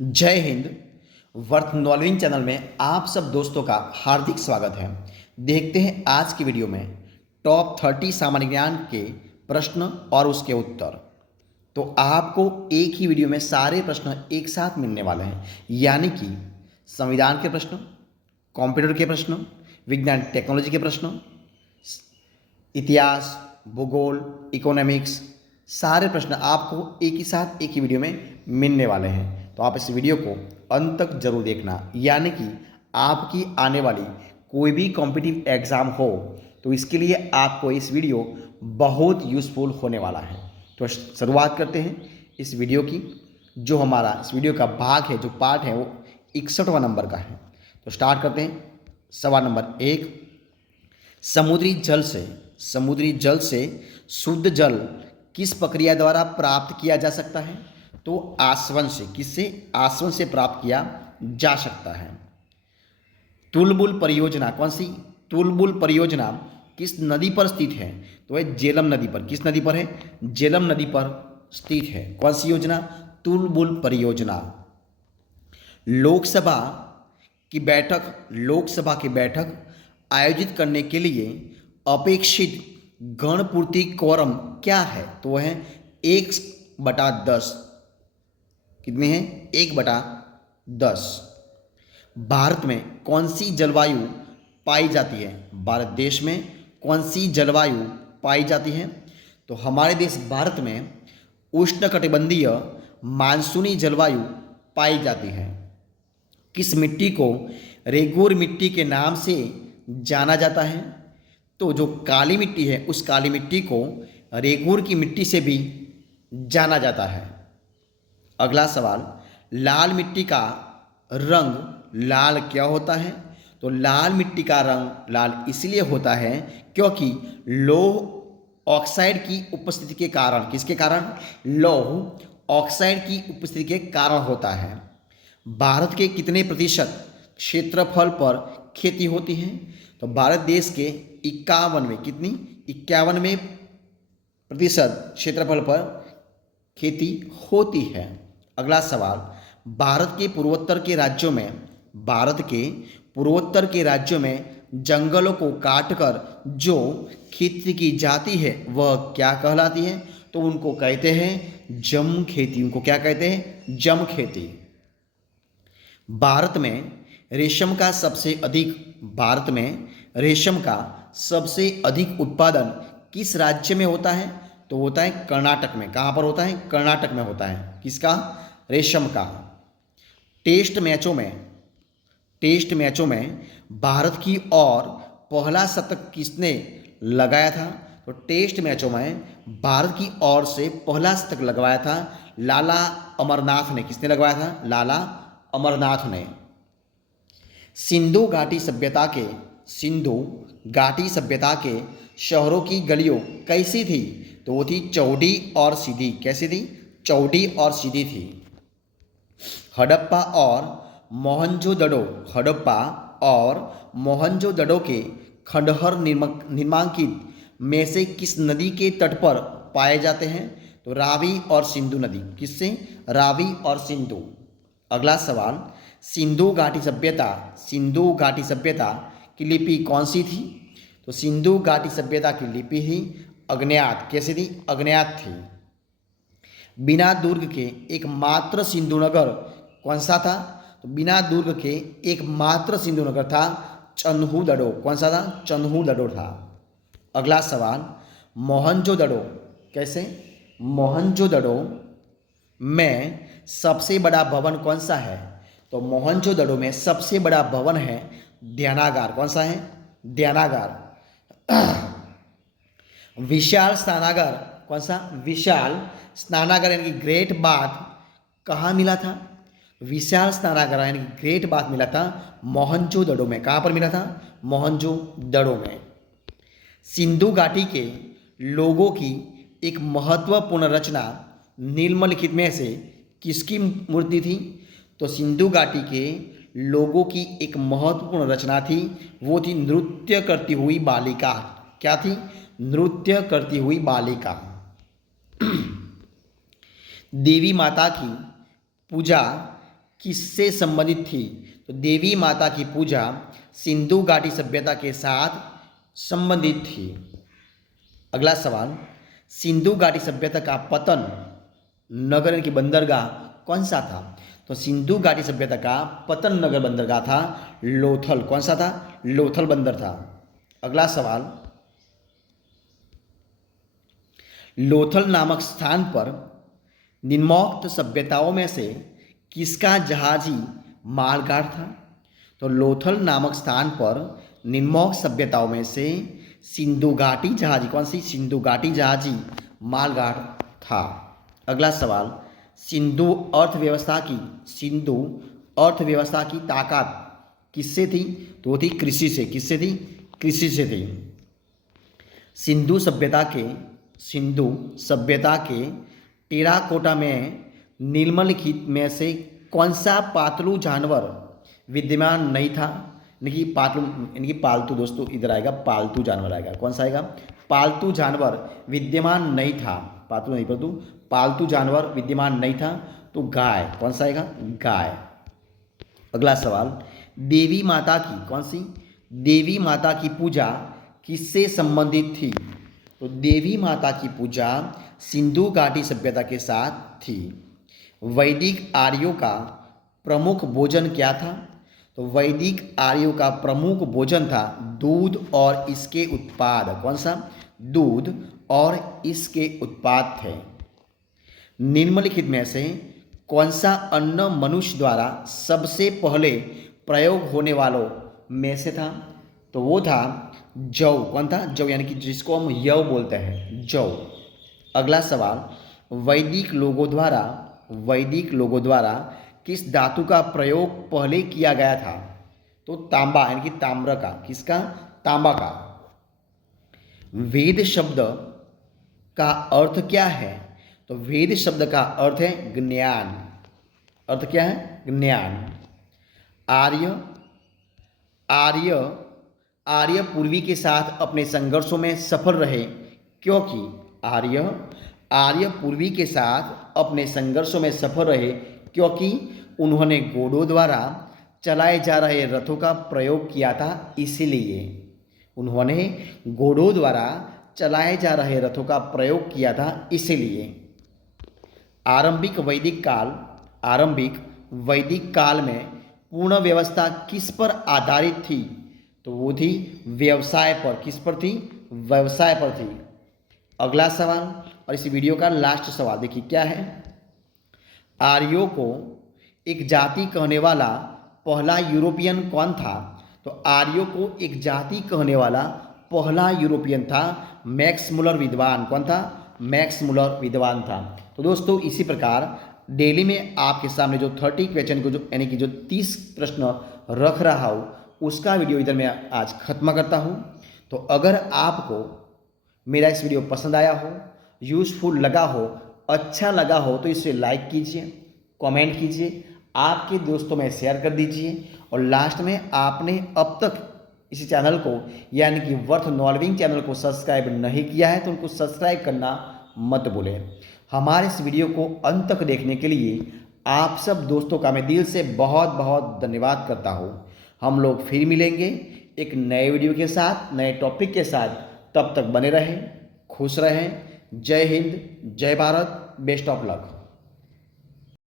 जय Hind. Worth नॉलेजिंग channel में आप सब दोस्तों का हार्दिक स्वागत है। देखते हैं आज की वीडियो में टॉप 30 सामान्य ज्ञान के प्रश्न और उसके उत्तर। तो आपको एक ही वीडियो में सारे प्रश्न एक साथ मिलने वाले हैं, यानी कि संविधान के प्रश्न, कंप्यूटर के प्रश्न, विज्ञान टेक्नोलॉजी के प्रश्न, इतिहास, भूगोल, इकोनॉमिक्स, सारे प्रश्न आपको एक ही साथ एक ही वीडियो में मिलने वाले हैं। तो आप इस वीडियो को अंत तक जरूर देखना, यानी कि आपकी आने वाली कोई भी कॉम्पिटिटिव एग्जाम हो तो इसके लिए आपको इस वीडियो बहुत यूज़फुल होने वाला है। तो शुरुआत करते हैं इस वीडियो की। जो हमारा इस वीडियो का भाग है, जो पार्ट है, वो 61वां नंबर का है। तो स्टार्ट करते हैं। सवाल नंबर 1, समुद्री जल से शुद्ध जल किस प्रक्रिया द्वारा प्राप्त किया जा सकता है? तो आसवन से। किससे? आसवन से प्राप्त किया जा सकता है। तुलबुल परियोजना कौन सी? तुलबुल परियोजना किस नदी पर स्थित है? तो है झेलम नदी पर। किस नदी पर है? झेलम नदी पर स्थित है। कौन सी योजना? तुलबुल परियोजना। लोकसभा की बैठक आयोजित करने के लिए अपेक्षित गणपूर्ति क्वोरम क्या है? तो वह है 1/10। कितने हैं? 1/10। भारत में कौन सी जलवायु पाई जाती है? भारत देश में कौन सी जलवायु पाई जाती है? तो हमारे देश भारत में उष्णकटिबंधीय मानसूनी जलवायु पाई जाती है। किस मिट्टी को रेगूर मिट्टी के नाम से जाना जाता है? तो जो काली मिट्टी है, उस काली मिट्टी को रेगूर की मिट्टी से भी जाना जाता है। अगला सवाल, लाल मिट्टी का रंग लाल क्या होता है? तो लाल मिट्टी का रंग लाल इसलिए होता है क्योंकि लौह ऑक्साइड की उपस्थिति के कारण। किसके कारण? लौह ऑक्साइड की उपस्थिति के कारण होता है। भारत के कितने प्रतिशत क्षेत्रफल पर खेती होती है? तो भारत देश के 51% क्षेत्रफल पर खेती होती है। अगला सवाल, भारत के पूर्वोत्तर के राज्यों में जंगलों को काटकर जो खेती की जाती है वह क्या कहलाती है? तो उनको कहते हैं जम खेती। उनको क्या कहते हैं? जम खेती। भारत में रेशम का सबसे अधिक उत्पादन किस राज्य में होता है? तो होता है कर्नाटक में। कहाँ पर होता है? कर्नाटक में होता है। किसका? रेशम का। टेस्ट मैचों में भारत की ओर पहला शतक किसने लगाया था? तो टेस्ट मैचों में भारत की ओर से पहला शतक लगवाया था लाला अमरनाथ ने। किसने लगवाया था? लाला अमरनाथ ने। सिंधु घाटी सभ्यता के शहरों की गलियों कैसी थी? तो वो थी चौड़ी और सीधी। कैसी थी? चौड़ी और सीधी थी। हड़प्पा और मोहनजोदड़ो के खंडहर निम्नलिखित में से किस नदी के तट पर पाए जाते हैं? तो रावी और सिंधु नदी। किससे? रावी और सिंधु। अगला सवाल, सिंधु घाटी सभ्यता की लिपि कौन सी थी? तो सिंधु घाटी सभ्यता की लिपि ही अग्न्यात। कैसी थी? अग्न्यात थी। बिना दुर्ग के एकमात्र सिंधु नगर कौन सा था? तो बिना दुर्ग के एकमात्र सिंधु नगर था चन्हूदड़ो। कौन सा था? चन्हूदड़ो था। अगला सवाल, मोहनजोदड़ो। कैसे? मोहनजोदड़ो में सबसे बड़ा भवन कौन सा है? तो मोहनजोदड़ो में सबसे बड़ा भवन है ध्यानागार। कौन सा है? ध्यानागार। विशाल स्नानागार कौन सा? विशाल स्नानागार यानी कि ग्रेट बाथ कहाँ मिला था? विशाल स्नानागार यानी कि ग्रेट बाथ मिला था मोहनजोदड़ो में। कहाँ पर मिला था? मोहनजोदड़ो में। सिंधु घाटी के लोगों की एक महत्वपूर्ण रचना निम्नलिखित में से किसकी मूर्ति थी? तो सिंधु घाटी के लोगों की एक महत्वपूर्ण रचना थी, वो थी नृत्य करती हुई बालिका। क्या थी? नृत्य करती हुई बालिका। देवी माता की पूजा किससे संबंधित थी? तो देवी माता की पूजा सिंधु घाटी सभ्यता के साथ संबंधित थी। अगला सवाल, सिंधु घाटी सभ्यता का पतन नगर यानी कि बंदरगाह कौन सा था? तो सिंधु घाटी सभ्यता का पतन नगर बंदरगाह था लोथल। कौन सा था? लोथल बंदर था। अगला सवाल, लोथल नामक स्थान पर निम्नोक्त सभ्यताओं में से किसका जहाजी मालगाड़ था? तो लोथल नामक स्थान पर निम्नोक्त सभ्यताओं में से सिंधु घाटी जहाजी, कौन सी? सिंधु घाटी जहाजी मालगाड़ था। अगला सवाल, सिंधु अर्थव्यवस्था की ताकत किससे थी? तो वो थी कृषि से। किससे थी? कृषि से थी। सिंधु सभ्यता के टेराकोटा में निम्नलिखित में से कौन सा पालतू जानवर विद्यमान नहीं था? यानी पालतू, दोस्तों इधर आएगा पालतू जानवर आएगा। कौन सा आएगा? पालतू जानवर विद्यमान नहीं था। पालतू नहीं परंतु पालतू जानवर विद्यमान नहीं था। तो गाय। कौन सा आएगा? गाय। अगला सवाल, देवी माता की, कौन सी? देवी माता की पूजा किससे संबंधित थी? तो देवी माता की पूजा सिंधु घाटी सभ्यता के साथ थी। वैदिक आर्यों का प्रमुख भोजन क्या था? तो वैदिक आर्यों का प्रमुख भोजन था दूध और इसके उत्पाद। कौन सा? दूध और इसके उत्पाद थे। निम्नलिखित में से कौन सा अन्न मनुष्य द्वारा सबसे पहले प्रयोग होने वालों में से था? तो वो था जौ। कौन था? जौ, यानी कि जिसको हम यव बोलते हैं, जौ। अगला सवाल, वैदिक लोगों द्वारा किस धातु का प्रयोग पहले किया गया था? तो तांबा, यानी कि ताम्र का। किसका? तांबा का। वेद शब्द का अर्थ क्या है? तो वेद शब्द का अर्थ है ज्ञान। अर्थ क्या है? ज्ञान। आर्य पूर्वी के साथ अपने संघर्षों में सफल रहे क्योंकि आर्य पूर्वी के साथ अपने संघर्षों में सफल रहे क्योंकि उन्होंने घोड़ों द्वारा चलाए जा रहे रथों का प्रयोग किया था। इसीलिए उन्होंने घोड़ों द्वारा चलाए जा रहे रथों का प्रयोग किया था। इसीलिए आरंभिक वैदिक काल में पूर्ण व्यवस्था किस पर आधारित थी? तो वो थी व्यवसाय पर। किस पर थी? व्यवसाय पर थी। अगला सवाल और इस वीडियो का लास्ट सवाल देखिए क्या है। आर्यों को एक जाति कहने वाला पहला यूरोपियन कौन था? तो आर्यों को एक जाति कहने वाला पहला यूरोपियन था मैक्स मुलर विद्वान। कौन था? मैक्स मुलर विद्वान था। तो दोस्तों इसी प्रकार डेली में आपके सामने जो 30 क्वेश्चन को यानी कि जो 30 प्रश्न रख रहा हूँ उसका वीडियो इधर मैं आज खत्म करता हूँ। तो अगर आपको मेरा इस वीडियो पसंद आया हो, यूज़फुल लगा हो, अच्छा लगा हो तो इसे लाइक कीजिए, कमेंट कीजिए, आपके दोस्तों में शेयर कर दीजिए और लास्ट में आपने अब तक इसी चैनल को यानी कि वर्थ नॉल्विंग चैनल को सब्सक्राइब नहीं किया है तो उनको सब्सक्राइब करना मत भूलें। हमारे इस वीडियो को अंत तक देखने के लिए आप सब दोस्तों का मैं दिल से बहुत बहुत धन्यवाद करता हूँ। हम लोग फिर मिलेंगे एक नए वीडियो के साथ, नए टॉपिक के साथ। तब तक बने रहें, खुश रहें। जय हिंद, जय भारत, बेस्ट ऑफ लक।